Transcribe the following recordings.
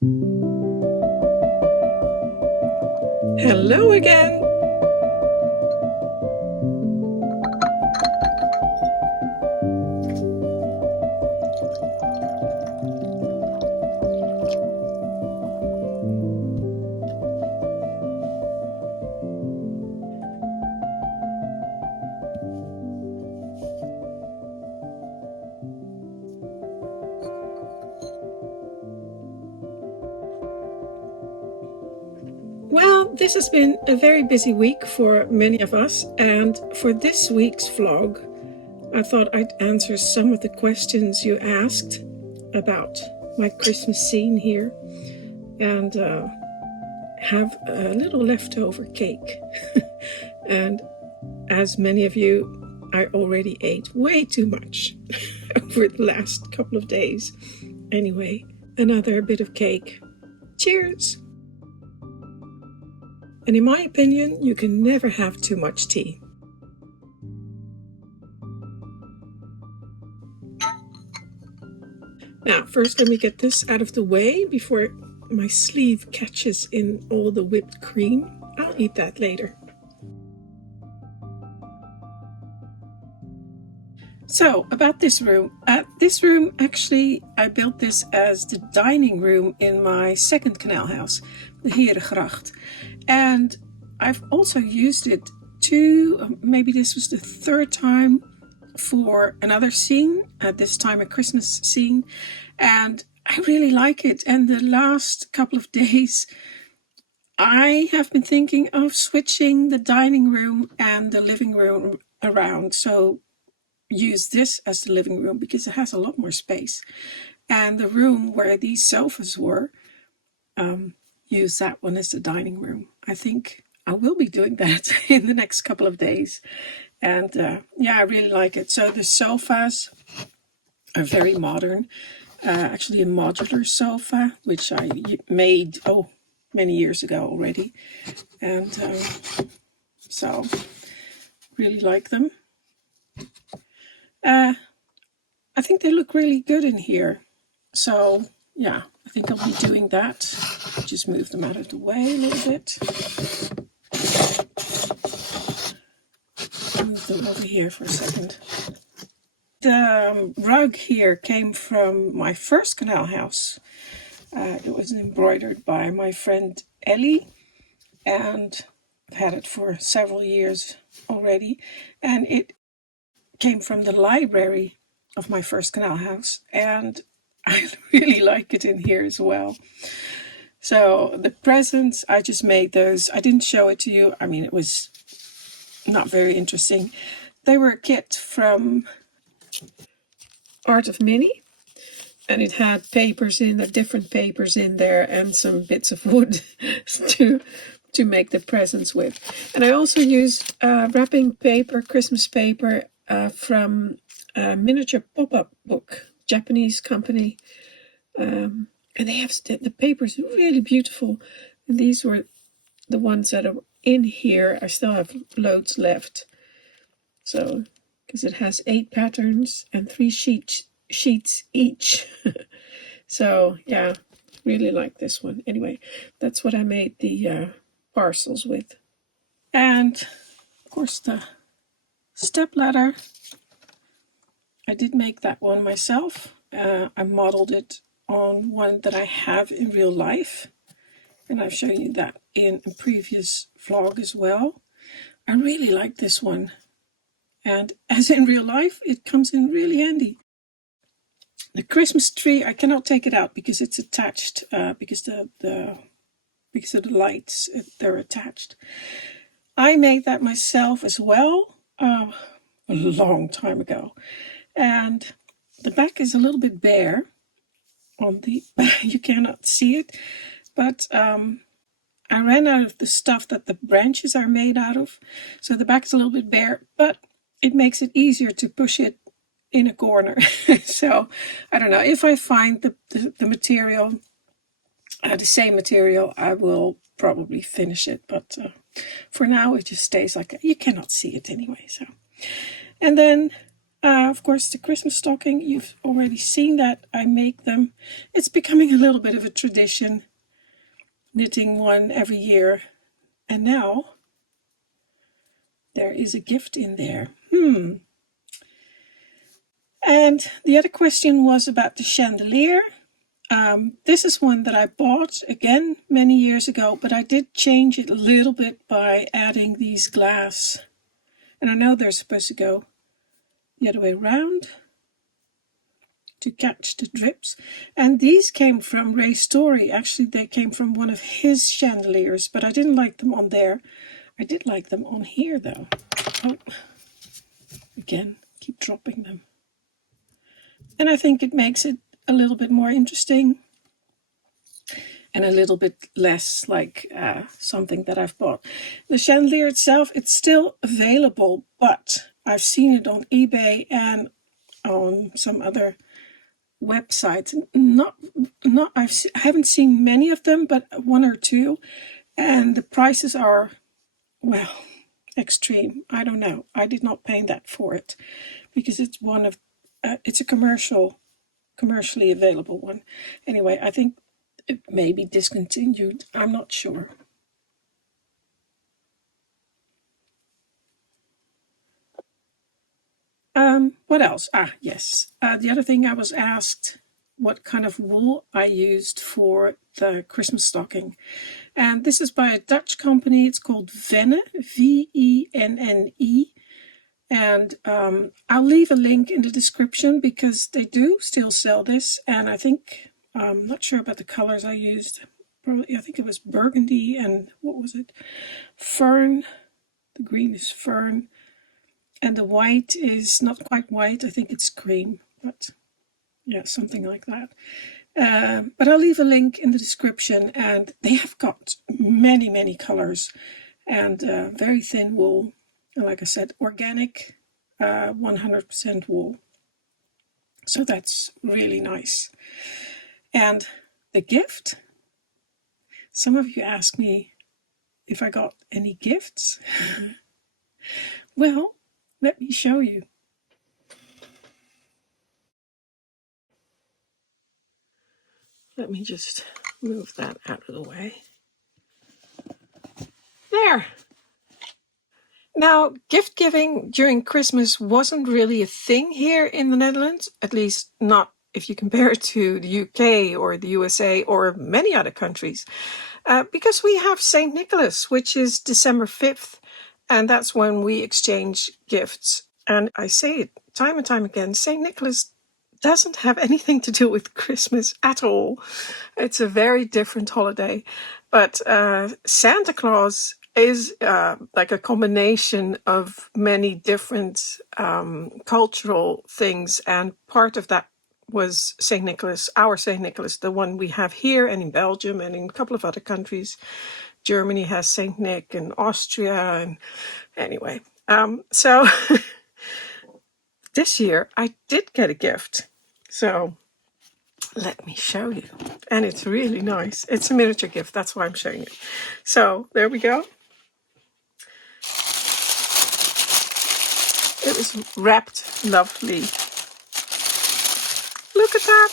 Hello again. Well, this has been a very busy week for many of us, and for this week's vlog, I thought I'd answer some of the questions you asked about my Christmas scene here, and have a little leftover cake. And as many of you, I already ate way too much over the last couple of days. Anyway, another bit of cake. Cheers! And in my opinion, you can never have too much tea. Now, first let me get this out of the way before my sleeve catches in all the whipped cream. I'll eat that later. So, about this room. Actually, I built this as the dining room in my second canal house, the Herengracht. And I've also used it maybe this was the third time, for another scene, this time a Christmas scene. And I really like it. And the last couple of days, I have been thinking of switching the dining room and the living room around. So use this as the living room because it has a lot more space. And the room where these sofas were, use that one as the dining room. I think I will be doing that in the next couple of days. And yeah, I really like it. So the sofas are very modern. Actually a modular sofa, which I made, many years ago already. And so really like them. I think they look really good in here. So yeah, I think I'll be doing that. Just move them out of the way a little bit. Move them over here for a second. The rug here came from my first canal house. It was embroidered by my friend Ellie, and I've had it for several years already. And it came from the library of my first canal house, and I really like it in here as well. So the presents, I just made those. I didn't show it to you. I mean, it was not very interesting. They were a kit from Art of Mini, and it had papers in there, different papers in there, and some bits of wood to make the presents with. And I also used wrapping paper, Christmas paper, from a miniature pop-up book, Japanese company. And they have the papers really beautiful. And these were the ones that are in here. I still have loads left. So, because it has 8 patterns and 3 sheets each. So, yeah, really like this one. Anyway, that's what I made the parcels with. And, of course, the step ladder. I did make that one myself. I modeled it on one that I have in real life. And I've shown you that in a previous vlog as well. I really like this one. And as in real life, it comes in really handy. The Christmas tree, I cannot take it out because it's attached, because of the lights, they're attached. I made that myself as well, a long time ago. And the back is a little bit bare. You cannot see it, but I ran out of the stuff that the branches are made out of. So the back is a little bit bare, but it makes it easier to push it in a corner. So I don't know, if I find the material, the same material, I will probably finish it. But for now, it just stays like that. You cannot see it anyway. So, and then Of course, the Christmas stocking, you've already seen that I make them. It's becoming a little bit of a tradition, knitting one every year. And now there is a gift in there. And the other question was about the chandelier. This is one that I bought, again, many years ago, but I did change it a little bit by adding these glass. And I know they're supposed to go the other way around to catch the drips. And these came from Ray Story. Actually, they came from one of his chandeliers, but I didn't like them on there. I did like them on here, though. Oh, again, keep dropping them. And I think it makes it a little bit more interesting and a little bit less like something that I've bought. The chandelier itself, it's still available, but I've seen it on eBay and on some other websites. I haven't seen many of them, but one or two, and the prices are, well, extreme. I don't know. I did not pay that for it because it's one of it's a commercially available one. Anyway, I think it may be discontinued. I'm not sure. What else? Yes. The other thing I was asked what kind of wool I used for the Christmas stocking. And this is by a Dutch company. It's called Venne, Venne. And I'll leave a link in the description because they do still sell this. And I think, I'm not sure about the colors I used. Probably, I think it was burgundy and what was it? Fern. The green is fern. And the white is not quite white. I think it's cream, but yeah, something like that. But I'll leave a link in the description, and they have got many, many colors and very thin wool. And like I said, organic, 100% wool. So that's really nice. And the gift, some of you asked me if I got any gifts. Well, let me show you. Let me just move that out of the way. There. Now, gift giving during Christmas wasn't really a thing here in the Netherlands, at least not if you compare it to the UK or the USA or many other countries, because we have St. Nicholas, which is December 5th, and that's when we exchange gifts. And I say it time and time again, St. Nicholas doesn't have anything to do with Christmas at all. It's a very different holiday. But Santa Claus is like a combination of many different cultural things. And part of that was St. Nicholas, our St. Nicholas, the one we have here and in Belgium and in a couple of other countries. Germany has St. Nick and Austria. And anyway, so this year I did get a gift. So let me show you. And it's really nice. It's a miniature gift. That's why I'm showing it. So there we go. It was wrapped lovely. Look at that.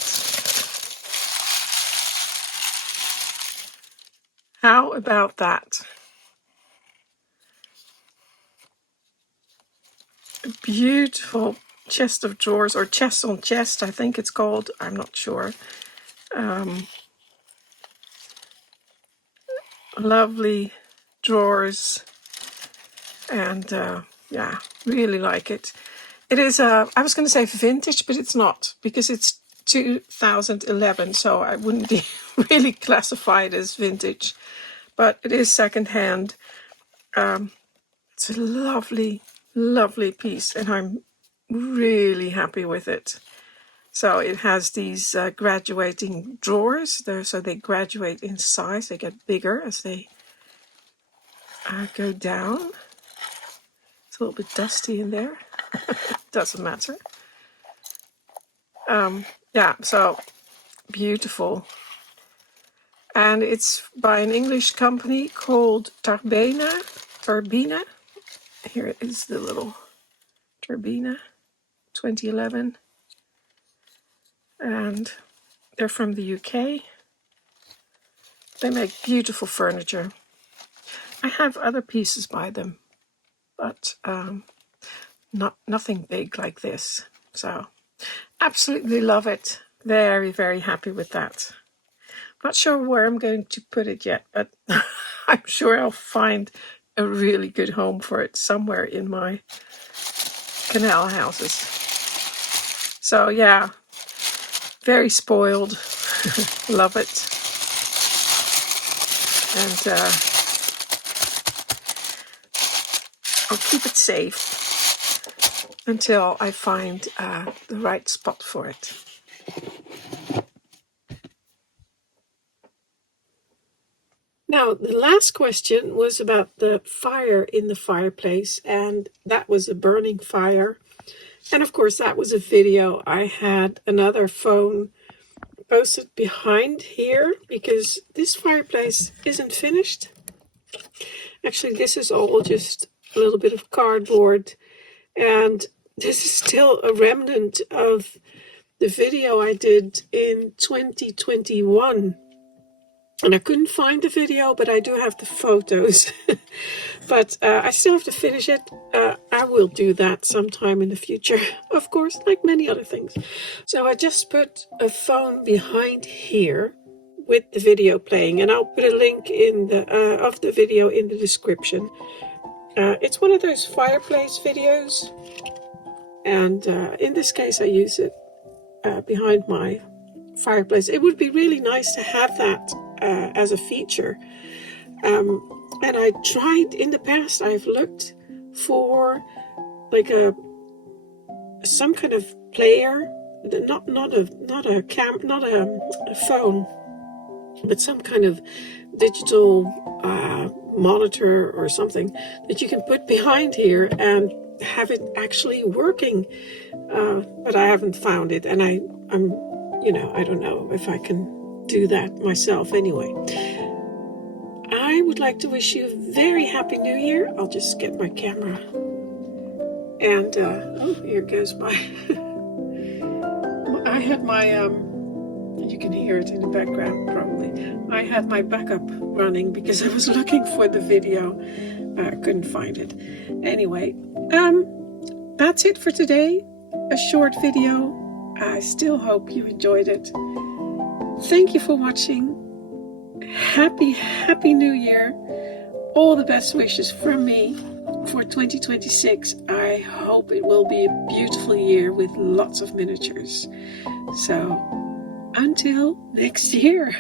How about that? A beautiful chest of drawers, or chest on chest, I think it's called. I'm not sure. Lovely drawers. And yeah, really like it. It is, I was going to say vintage, but it's not, because it's 2011, so I wouldn't really classify it as vintage, but it is secondhand. It's a lovely, lovely piece, and I'm really happy with it. So it has these graduating drawers, so they graduate in size, they get bigger as they go down. It's a little bit dusty in there. Doesn't matter. Yeah, so beautiful. And it's by an English company called Turbina. Here is the little Turbina. 2011. And they're from the UK. They make beautiful furniture. I have other pieces by them, but nothing big like this. So absolutely love it. Very, very happy with that. Not sure where I'm going to put it yet, but I'm sure I'll find a really good home for it somewhere in my canal houses. So yeah, very spoiled. Love it. And I'll keep it safe until I find the right spot for it. Now, the last question was about the fire in the fireplace, and that was a burning fire. And of course, that was a video. I had another phone posted behind here because this fireplace isn't finished. Actually, this is all just a little bit of cardboard, and this is still a remnant of the video I did in 2021. And I couldn't find the video, but I do have the photos. But I still have to finish it. I will do that sometime in the future, of course, like many other things. So I just put a phone behind here with the video playing, and I'll put a link in the of the video in the description. It's one of those fireplace videos, and in this case I use it behind my fireplace. It would be really nice to have that as a feature. And I tried in the past. I've looked for like some kind of player, not a phone, but some kind of digital monitor or something that you can put behind here and have it actually working. But I haven't found it, and I don't know if I can do that myself anyway. I would like to wish you a very happy new year. I'll just get my camera. And, here goes my... I had my, you can hear it in the background probably. I had my backup running because I was looking for the video. I couldn't find it. Anyway, that's it for today. A short video. I still hope you enjoyed it. Thank you for watching. Happy New Year. All the best wishes from me for 2026. I hope it will be a beautiful year with lots of miniatures. So, until next year.